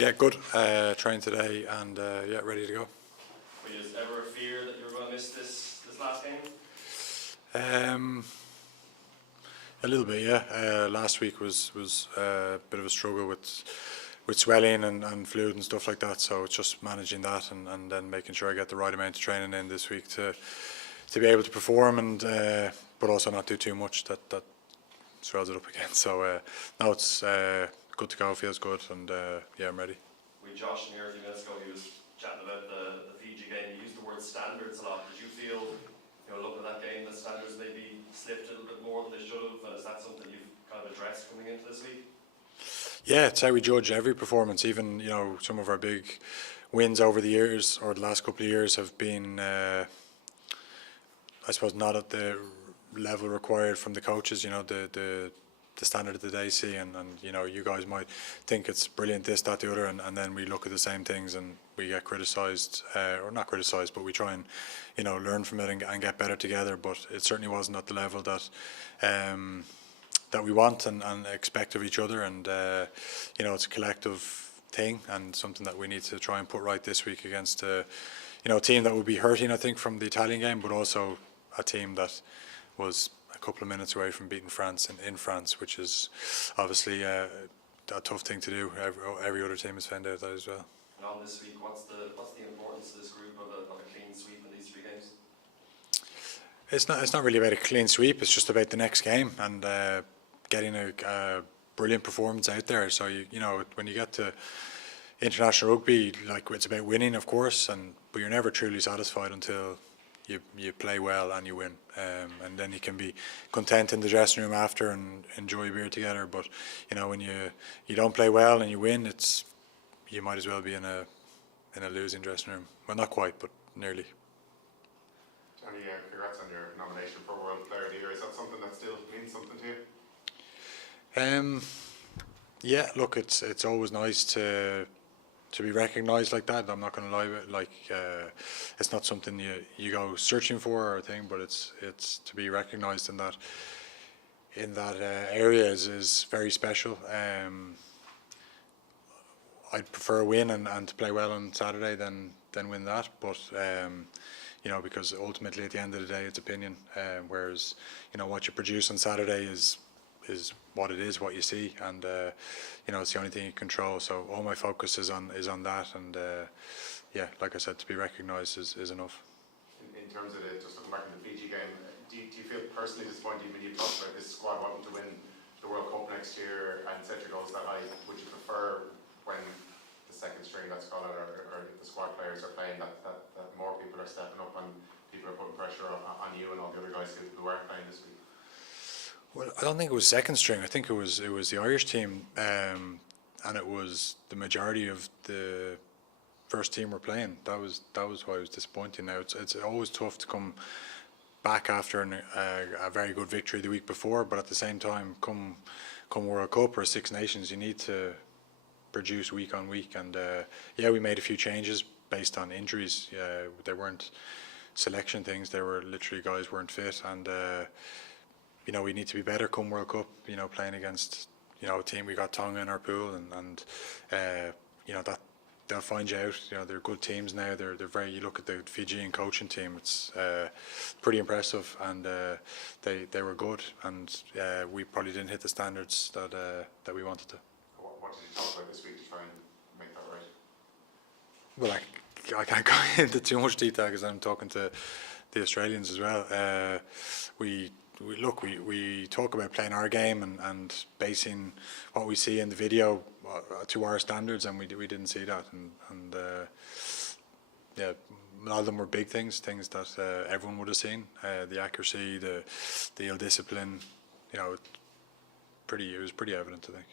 Yeah, good. Trained today and yeah, ready to go. Were you ever fear that you were going to miss this last game? A little bit, yeah. Last week was a bit of a struggle with swelling and fluid and stuff like that. So it's just managing that and then making sure I get the right amount of training in this week to be able to perform and but also not do too much that swells it up again. So no, it's good to go. Feels good, and yeah, I'm ready. With Josh in here a few minutes ago, he was chatting about the Fiji game. He used the word standards a lot. Did you feel, looking at that game, that standards maybe slipped a little bit more than they should have? And is that something you've kind of addressed coming into this week? Yeah, it's how we judge every performance. Even some of our big wins over the years or the last couple of years have been, I suppose, not at the level required from the coaches. The standard that they see, and you guys might think it's brilliant, this, that, the other, and then we look at the same things and we get criticised, or not criticised, but we try and learn from it and get better together. But it certainly wasn't at the level that that we want and expect of each other, and it's a collective thing and something that we need to try and put right this week against a team that would be hurting, I think, from the Italian game, but also a team that was a couple of minutes away from beating France in France, which is obviously a tough thing to do. Every other team has found out that as well. And on this week, what's the importance of this group of a clean sweep in these 3 games? It's not really about a clean sweep. It's just about the next game and getting a brilliant performance out there. So when you get to international rugby, it's about winning, of course, but you're never truly satisfied until you play well and you win, and then you can be content in the dressing room after and enjoy a beer together. But when you don't play well and you win, you might as well be in a losing dressing room. Well, not quite, but nearly. Jonny, congrats on your nomination for World Player of the Year. Is that something that still means something to you? Yeah, look, it's always nice to be recognised like that. I'm not going to lie about it. It's not something you go searching for or a thing, but it's to be recognised in that area is very special. I'd prefer a win and to play well on Saturday than win that, but because ultimately at the end of the day it's opinion. Whereas what you produce on Saturday is what it is, what you see, and it's the only thing you control. So all my focus is on that, and yeah, like I said, to be recognised is enough. In terms of just looking back in the Fiji game, do you feel personally disappointed when you talked about this squad wanting to win the World Cup next year and set your goals that high? Would you prefer when the second string, let's call it, or the squad players are playing that more people are stepping up and people are putting pressure on you and all the other guys who aren't playing this week? Well, I don't think it was second string. I think it was the Irish team, and it was the majority of the first team were playing. That was why it was disappointing. Now it's always tough to come back after a very good victory the week before, but at the same time, come World Cup or Six Nations, you need to produce week on week. And yeah, we made a few changes based on injuries. They weren't selection things. They were literally guys weren't fit, and we need to be better come World Cup. Playing against a team, we got Tonga in our pool, and that they'll find you out. They're good teams now. They're very. You look at the Fijian coaching team; it's pretty impressive, and they were good, and we probably didn't hit the standards that we wanted to. What did you talk about this week to try and make that right? Well, I can't go into too much detail because I'm talking to the Australians as well. We talk about playing our game and basing what we see in the video to our standards, and we didn't see that, and yeah, a lot of them were big things that everyone would have seen. The accuracy, the ill discipline, it was pretty evident, I think.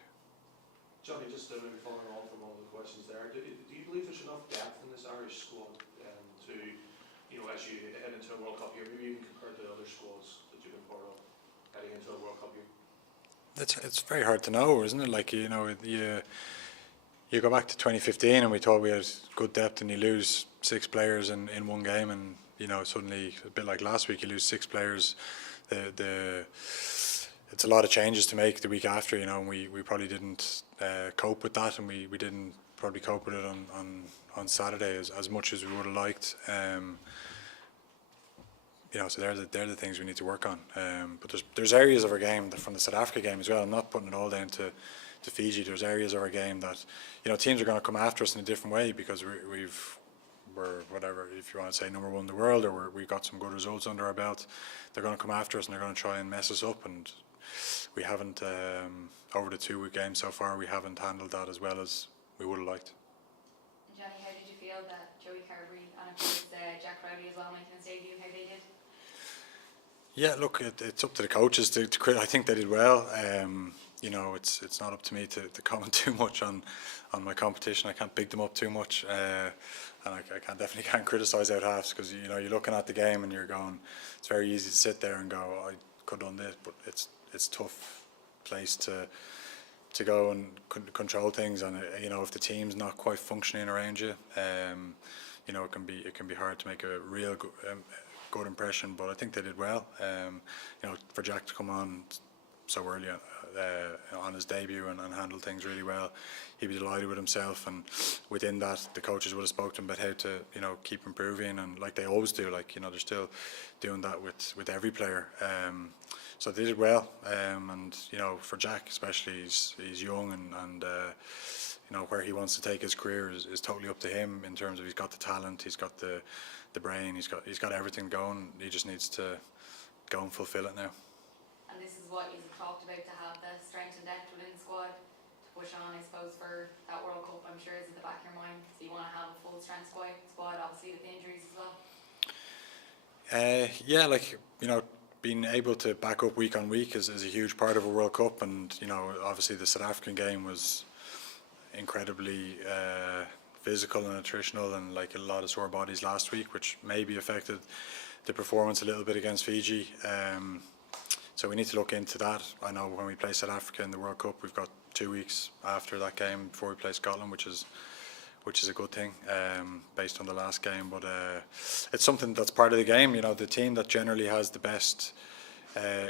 Jonny, just maybe following on from one of the questions there, do you believe there's enough depth in this Irish squad to, as you head into a World Cup year, maybe even compared to other squads that you've been part of heading into a World Cup year? It's very hard to know, isn't it? You go back to 2015 and we thought we had good depth, and you lose 6 players in one game, and suddenly, a bit like last week, you lose 6 players. It's a lot of changes to make the week after, and we probably didn't cope with that, and we didn't probably cope with it on Saturday as much as we would have liked. So they're the things we need to work on. But there's areas of our game from the South Africa game as well. I'm not putting it all down to Fiji. There's areas of our game that teams are going to come after us in a different way because we're whatever, if you want to say, number one in the world, or we've got some good results under our belt. They're going to come after us and they're going to try and mess us up, and we haven't over the 2-week game so far, we haven't handled that as well as we would have liked. Jonny, how did you feel that Joey Carberry and of course Jack Crowley as well making his debut, how they did? Yeah, look, it's up to the coaches to I think they did well. It's not up to me to comment too much on my competition. I can't big them up too much, and I definitely can't criticise out halves because you're looking at the game and you're going. It's very easy to sit there and go, I could have done this, but it's a tough place to go and control things, and if the team's not quite functioning around you, it can be hard to make a real good impression. But I think they did well. For Jack to come on so early on his debut and handle things really well, he'd be delighted with himself, and within that the coaches would have spoken to him about how to keep improving, and like they always do, they're still doing that with every player. So they did well, and for Jack especially, he's young, and where he wants to take his career is totally up to him in terms of he's got the talent, he's got the brain, he's got everything going. He just needs to go and fulfill it now. And this is what you've talked about, to have the strength and depth within the squad to push on, I suppose, for that World Cup. I'm sure is in the back of your mind, so you want to have a full strength squad, obviously with the injuries as well. Being able to back up week on week is a huge part of a World Cup, and obviously the South African game was incredibly physical and attritional, and like a lot of sore bodies last week, which maybe affected the performance a little bit against Fiji. So we need to look into that. I know when we play South Africa in the World Cup, we've got 2 weeks after that game before we play Scotland, which is a good thing based on the last game. But it's something that's part of the game. The team that generally has the best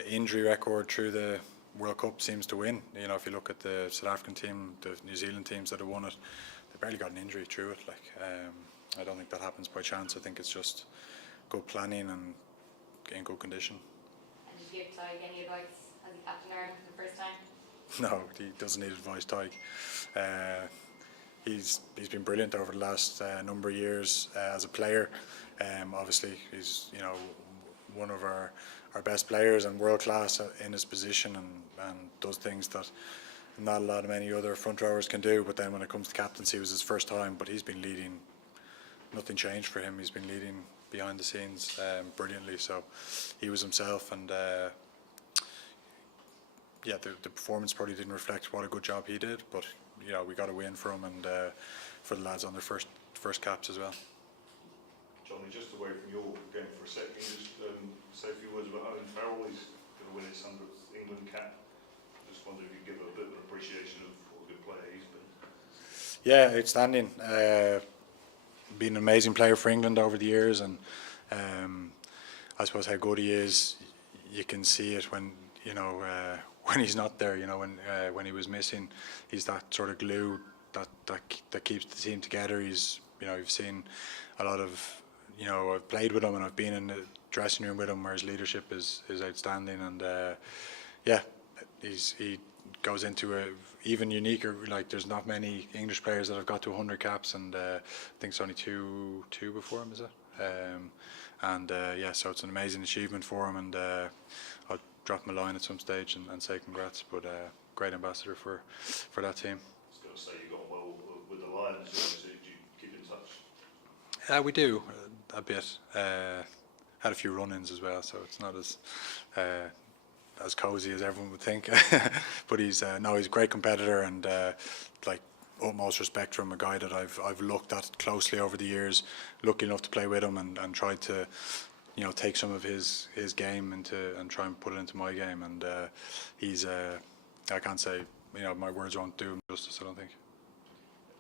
injury record through the World Cup seems to win. If you look at the South African team, the New Zealand teams that have won it, they barely got an injury through it. I don't think that happens by chance. I think it's just good planning and in good condition. And did you give Tig any advice as he captain Ireland for the first time? No, he doesn't need advice, Tig. He's been brilliant over the last number of years as a player. Obviously, he's one of our best players and world class in his position, and does things that not a lot of many other front rowers can do. But then when it comes to captaincy, it was his first time. But he's been leading. Nothing changed for him. He's been leading behind the scenes brilliantly. So he was himself, and the performance probably didn't reflect what a good job he did. But we got a win for him, and for the lads on their first caps as well. Jonny, just away from your game for a second, just say a few words about Owen Farrell. He's going to win his 100th England cap. Just wondered if you could give a bit of an appreciation of what a good player he's been. Yeah, outstanding. Been an amazing player for England over the years, and I suppose how good he is, you can see it when when he's not there. When he was missing, he's that sort of glue that keeps the team together. He's you've seen a lot of I've played with him and I've been in the dressing room with him where his leadership is outstanding, and he goes into a even uniquer, there's not many English players that have got to 100 caps, and I think it's only two before him, is it? So it's an amazing achievement for him, and I'll drop him a line at some stage and say congrats. But great ambassador for that team. I was going to say you got well with the Lions, so do you keep in touch? We do a bit. Had a few run-ins as well, so it's not as cosy as everyone would think. But he's a great competitor, and utmost respect from a guy that I've looked at closely over the years. Lucky enough to play with him and tried to take some of his game and try and put it into my game, and he's I can't say my words won't do him justice, I don't think.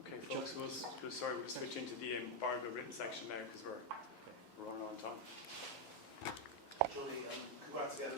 Okay, folks, we're switching to the embargo written section now because we're running on time. Jonny, congrats again.